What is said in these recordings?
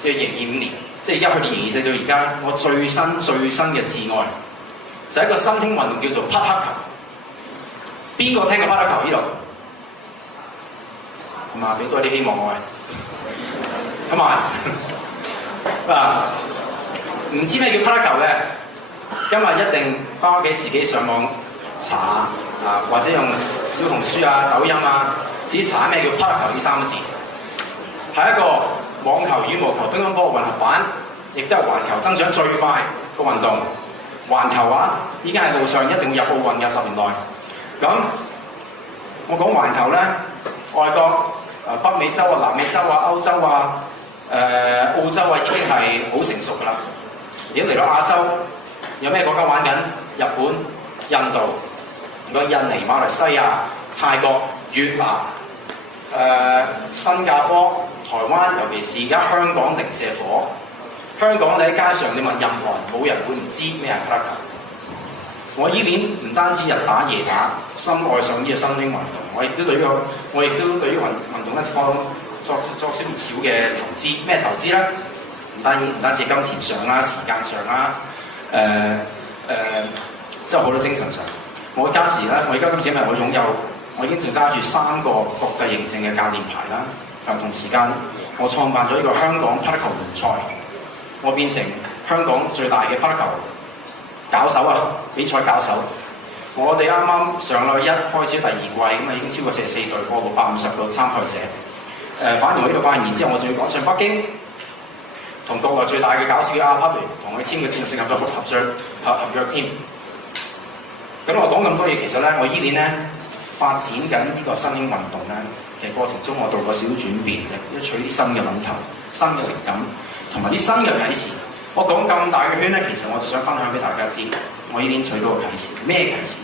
即係2025年，即係而家去到2024到而家，我最新嘅摯愛就係一個新興運動叫做匹克球。邊個聽過匹克球呢度？係嘛？俾多啲希望我係。咁啊，唔知咩叫匹克球嘅，今日一定翻屋企自己上網查啊，或者用小紅書啊、抖音啊，自己查下咩叫匹克球呢3個字。係一個網球、羽毛球、乒乓波混合版，亦都係環球增長最快嘅運動。環球啊，已經係路上一定會入奧運嘅10年內。咁我講環球咧，外國北美洲啊、南美洲啊、歐洲啊、澳洲啊已經係好成熟㗎啦。如果嚟到亞洲，有咩國家玩緊？日本、印度、印尼、馬來西亞、泰國、越南、新加坡、台灣，尤其是而家香港零舍火。香港你喺街上你問任何人，冇人會唔知咩係匹克球。我依年唔單止日打夜打，深愛上呢個新興運動。我亦都對呢個運動咧作少嘅投資。咩投資咧？唔單止金錢上啦、時間上啦，即係好多精神上。我而家今次因為我已經仲揸住3個國際認證嘅教練牌啦，同時間我創辦咗呢個香港匹克球聯賽，我變成香港最大嘅匹克球搞手啊！比賽搞手，我哋啱啱上到開始第2季，咁啊已經超過44隊，過650個參賽者。反而我呢度發現，然之後我仲要趕上北京，同國內最大嘅搞手阿匹聯同佢簽個戰略性合約添。咁我講咁多嘢，其實咧，我依年咧發展緊呢個新興運動咧嘅過程中，我做過少少轉變，亦都取啲新嘅諗頭、新嘅靈感，同埋啲新嘅啟示。我講咁大嘅圈咧，其實我就想分享俾大家知，我依年取到個啟示。咩啟示？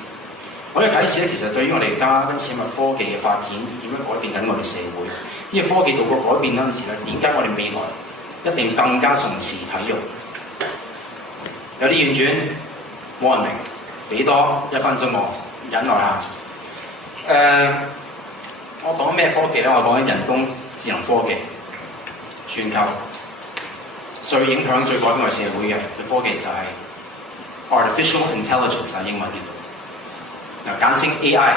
我嘅啟示咧，其實對於我哋而家今次物科技嘅發展，點樣改變緊我哋社會？呢個科技度過改變嗰陣時咧，點解我哋未來一定更加重視體育？有啲遠轉，冇人明，俾多1分鐘我忍耐下。我講咩科技咧？我講緊人工智能科技，全球最影響、最改變我哋社會嘅科技就係 artificial intelligence 英文呢度，簡稱 AI。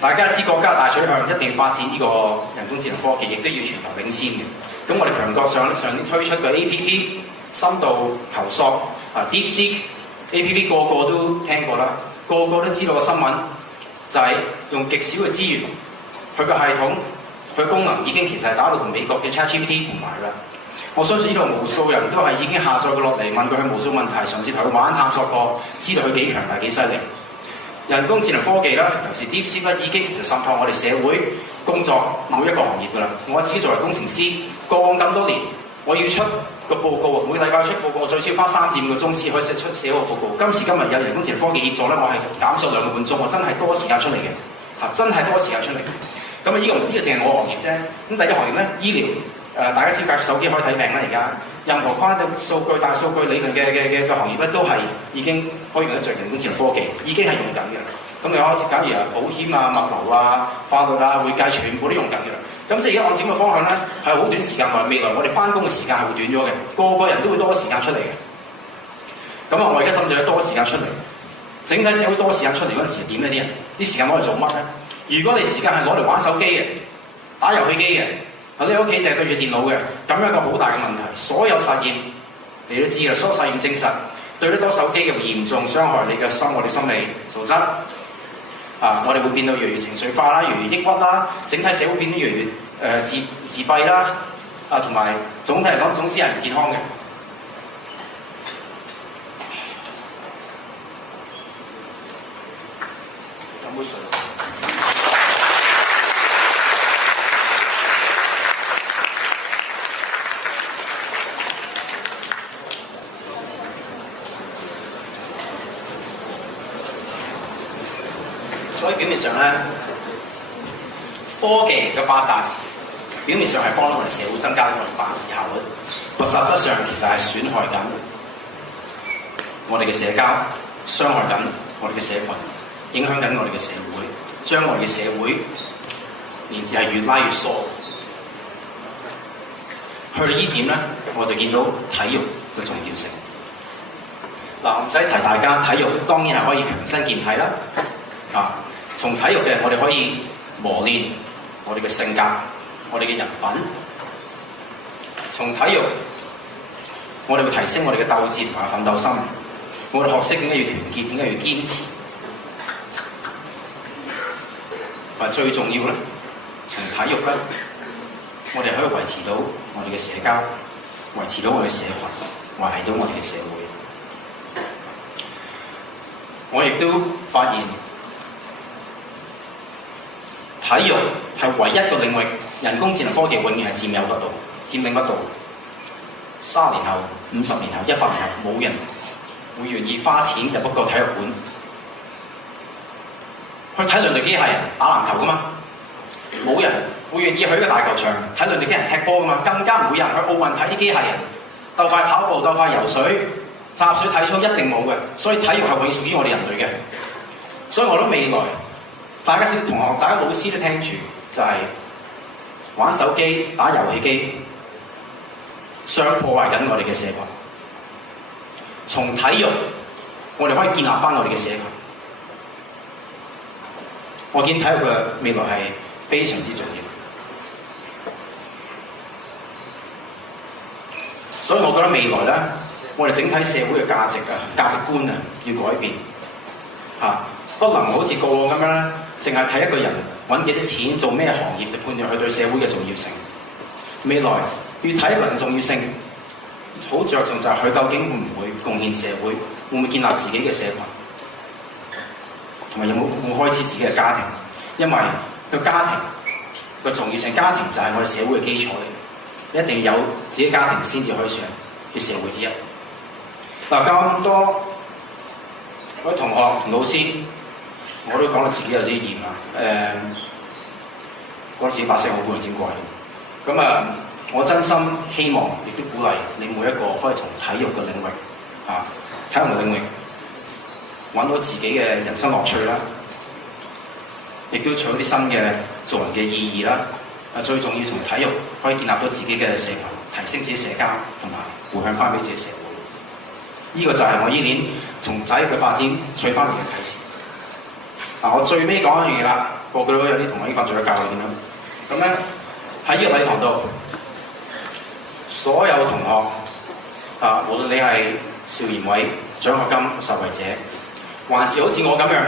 大家知國家大取向，一定要發展呢個人工智能科技，亦都要全球領先嘅。咁我哋強國上年推出嘅 APP 深度求索DeepSeek APP 個個都聽過啦，個個都知道個新聞，就係用極少嘅資源，佢個系統、佢功能已經其實係打到同美國嘅 ChatGPT 唔埋啦。我相信呢度無數人都係已經下載過落嚟，問過佢無數問題，嘗試同佢玩探索過，知道佢幾強大幾犀利。人工智能科技啦，尤其是 DeepSeek 已經其實滲透我哋社會工作每一個行業㗎啦。我自己作為工程師，過往咁多年，我要出個報告，每個禮拜出報告，最少花3至5個鐘先可以寫個報告。今時今日有人工智能科技協助咧，我係減咗2個半鐘，我真係多時間出嚟嘅，真係多時間出嚟。咁啊，呢個唔知啊，淨係我行業啫。咁第一行業咧，醫療。大家知隔手機可以睇病啦，而家任何跨到數據、大數據理論嘅行業咧，都係已經可以用得着人工智能科技，已經係用緊嘅。咁你開始假如保險啊、物流啊、法律啊、會計全部都用緊嘅啦。咁即係而家按照嘅方向咧，係好短時間內，未來我哋翻工嘅時間係會短咗嘅，個人都會多時間出嚟嘅。咁啊，我而家針對咗多時間出嚟，整體社會多時間出嚟嗰陣時點呢？啲人啲時間攞嚟做乜咧？如果你時間係攞嚟玩手機嘅、打遊戲機嘅，你喺屋企淨係對住電腦嘅，咁樣一個好大嘅問題。所有實驗你都知啦，所有實驗證實對得多手機嘅會嚴重傷害你嘅我哋心理素質。我哋會變到越嚟越情緒化啦，越嚟越抑鬱啦，整體社會變得越嚟越自閉啦，同埋總體嚟講，總之係唔健康嘅。飲杯水。所以表面上咧，科技嘅發達，表面上係幫到我哋社會增加我哋辦事效率，個實質上其實係損害緊我哋嘅社交，傷害緊我哋嘅社群，影響緊我哋嘅社會，將我哋嘅社會連接係越拉越疏。去到呢點咧，我就見到體育嘅重要性。嗱，唔使提大家，體育當然係可以強身健體啦。從體育嘅我哋可以磨練我哋嘅性格、我哋嘅人品。從體育，我哋會提升我哋嘅鬥志同埋奮鬥心。我哋學識點解要團結，點解要堅持。但最重要咧，從體育咧，我哋可以維持到我哋嘅社交，維持到我哋社群，維係到我哋嘅社會。我亦都發現，體育係唯一個領域，人工智能科技永遠係佔領不到。30年後、50年後、100年後，冇人會願意花錢入一個體育館去睇兩隊機械人打籃球噶嘛？冇人會願意去一個大球場睇兩隊機械人踢波噶嘛？更加唔會有人去奧運睇啲機械人鬥快跑步、鬥快游水、插水體操，一定冇嘅。所以體育係永遠屬於我哋人類嘅。所以我覺得未來大家小同學、大家老師都聽住，就係玩手機、打遊戲機，相破壞緊我哋嘅社群。從體育，我哋可以建立翻我哋嘅社群。我見體育嘅未來係非常之重要，所以我覺得未來咧，我哋整體社會嘅價值觀要改變不能好似過往咁樣，淨係睇一個人揾幾多錢、做咩行業就判斷佢對社會嘅重要性。未來要睇一個人重要性，好着重就係佢究竟會唔會貢獻社會，會唔會建立自己嘅社群，同埋有冇開始自己嘅家庭。因為個家庭個重要性，家庭就係我哋社會嘅基礎嚟，一定要有自己家庭先至可以算係社會之一。咁多位同學同老師，我都講到自己有啲厭啦。講到自己把聲好攰，點怪？我真心希望，亦都鼓勵你每一個可以從體育嘅領域體育嘅領域揾到自己嘅人生樂趣啦，亦都取到啲新嘅做人嘅意義啦。最重要從體育可以建立到自己嘅社群，提升自己社交，同埋回向翻俾自己社會。呢個就係我依年從體育嘅發展取翻嚟嘅啟示。我最尾講一樣嘢啦，個個都有啲同學已經瞓咗覺啦，點樣？咁咧喺呢個禮堂度，所有同學無論你係邵賢偉獎學金受惠者，還是好似我咁樣，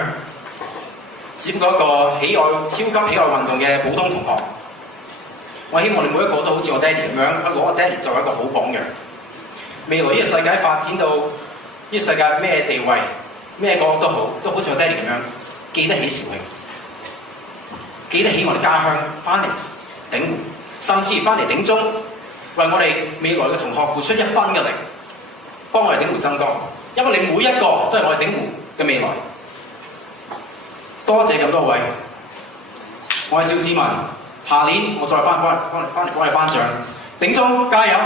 只不過一個超級喜愛運動嘅普通同學，我希望你每一個都好似我爹哋咁樣，攞我爹哋作為一個好榜樣。未來呢個世界發展到呢個世界咩地位、咩角都好，都好似我爹哋咁樣，記得起肇慶，記得起我哋家鄉，翻嚟鼎湖，甚至翻嚟鼎中，為我哋未來嘅同學付出一分嘅力，幫我哋鼎湖增光。因為你每一個都係我哋鼎湖嘅未來。多謝咁多位，我係邵志文，下年我再翻嚟幫你頒獎，鼎中加油！